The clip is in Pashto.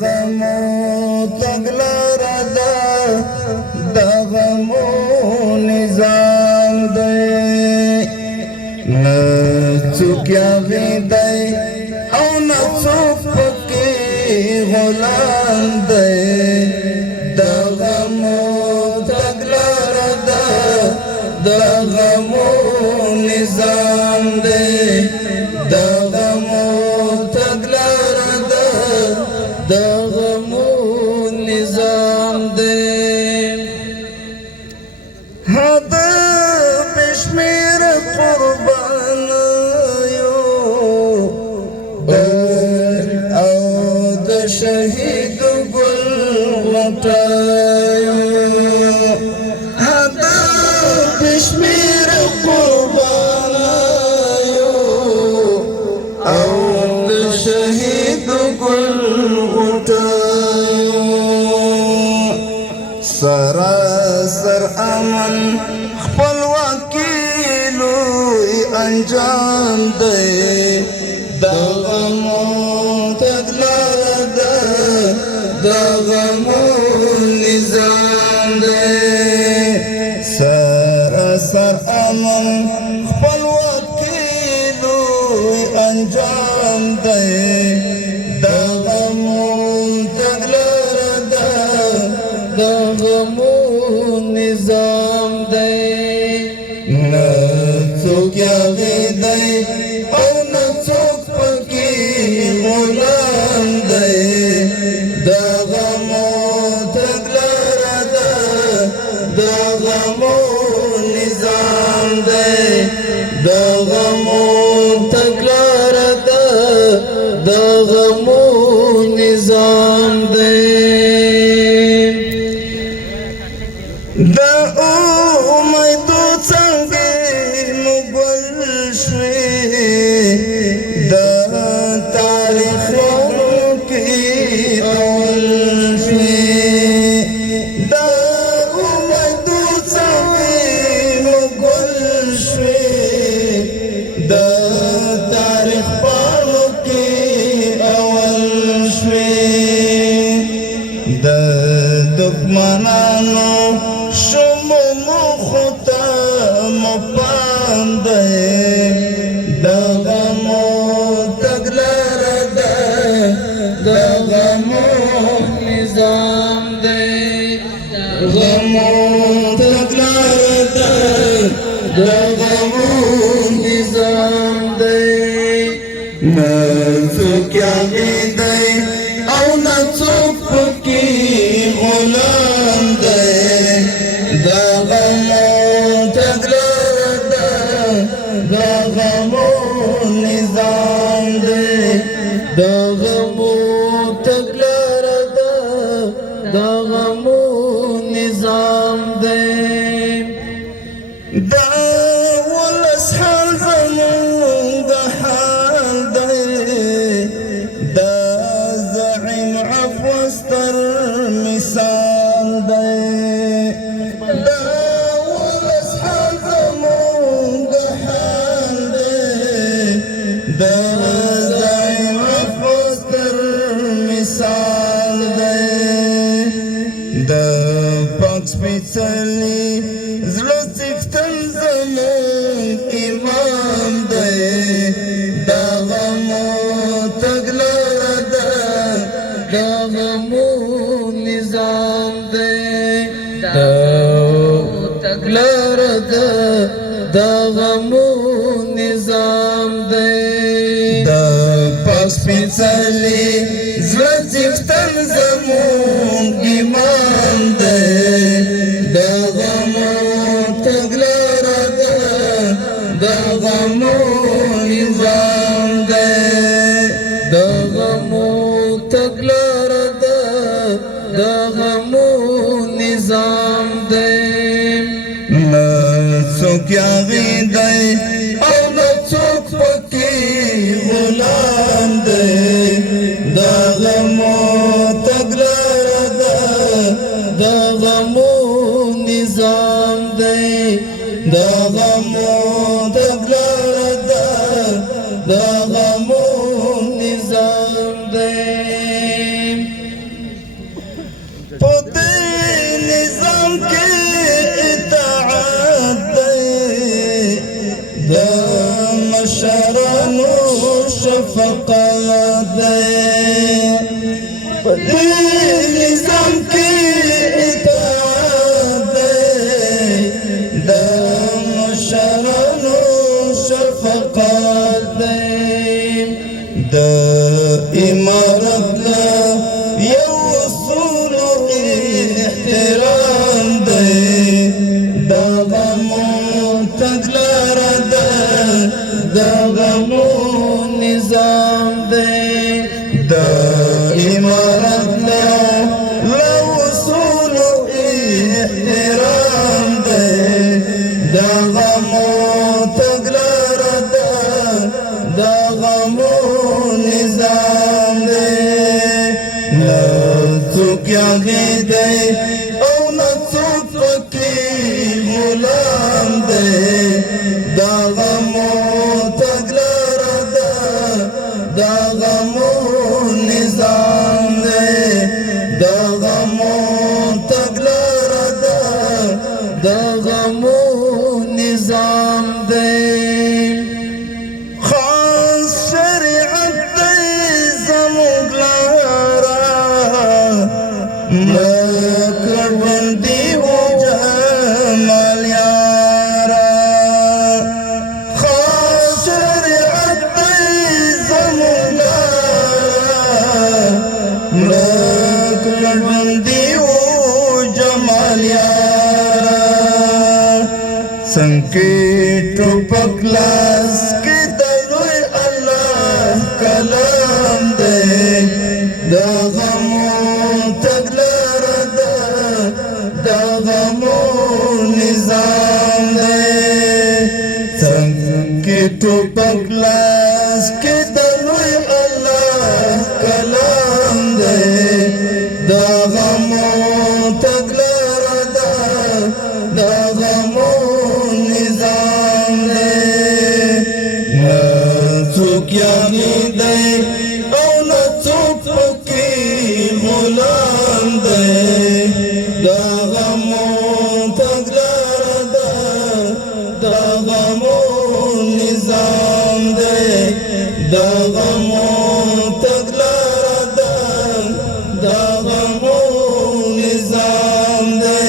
غمو تګلاره ده د غمو نظام دی نه څوک یاغي دی او نه څوک پکې غلام دی د غمو تګلاره ده د غمو نظام دی د غمو تګلاره ده د غمو نظام دی هدا بشمیر قربانیو او د شهید ګل غټایو هدا بشمیر قربانیو او د شهید ګل غټایو سراسر امن خپلواکي لوی انجام دی د غمو تګلاره ده د غمو نظام دی سراسر امن خپلواکي لوی انجام دی د غمو تګلاره ده د غمو نظام دی نه څوک یاغي دی او نه څوک پکې غلام دی د غمو تګلاره ده د غمو نظام دی د غمو تګلاره ده د غمو نظام دی دا امیدو څنګه مګل شوي دا تاریخ کې اول شوي دا امیدو څنګه مګل شوي دا تاریخ کې اول شوي دا دښمنانو شمو مخو ته مپام دی د غمو تګلاره ده د غمو نظام دی غمو تګلاره ده د غمو نظام دی نه څوک یاغي دی او نه څوک پکې غلام دی د غمو تګلاره ده د غمو نظام دی د غمو تګلاره ده د غمو نظام دی دا ولس حال زمونږ حال دی دا زعیم عفو ستر مثال دی دا ولس حال زمونږ حال دی دا زعیم عفو ستر مثال دی د پاک سپېڅلي زړه څښتن زمونږ امام دی د غمو تګلاره ده د غمو نظام دی د تګلاره ده د غمو نظام دی د پاک سپېڅلي زړه څښتن زمونږ امام دی د غمو تګلاره ده د غمو نظام دی د غمو تګلاره ده د غمو نظام دی نه څوک یاغي دی او نه څوک پکې غلام دی د غمو تګلاره ده د غمو نظام دی د غمو تګلاره ده د غمو نظام دی دې نظام کې اطاعت دی د مشرانو شفقت دی د امارت له یو اصول احترام دی دغه مو تګلاره ده دغه مو نظام دی د امارت له اصول احترام دی دغه مو تګلاره ده دغه مو نظام دی نه څوک یاغي دی او نه څوک پکې غلام دی دغه مو تګلاره ده دغه مو نظام دی دغه مو تګلاره ده دغه مو نظام دی خاص شریعت دی زموږ لاره مکړوندي و جمال یاره خاص شریعت دی زموږ لاره مکړوندي و جمال یاره څنګه ټوپک لاس کې د لوی الله کلام دی دغه مو تګلاره ده دغه مو نظام دی څنګه ټوپک لاس کې د لوی الله کلام دی دغه مو تګلاره ده دغه مو نظام دی نه څوک یاغي دی او نه څوک پکې غلام دی دغه مو تګلاره ده دغه مو نظام دی دغه مو تګلاره ده دغه مو نظام دی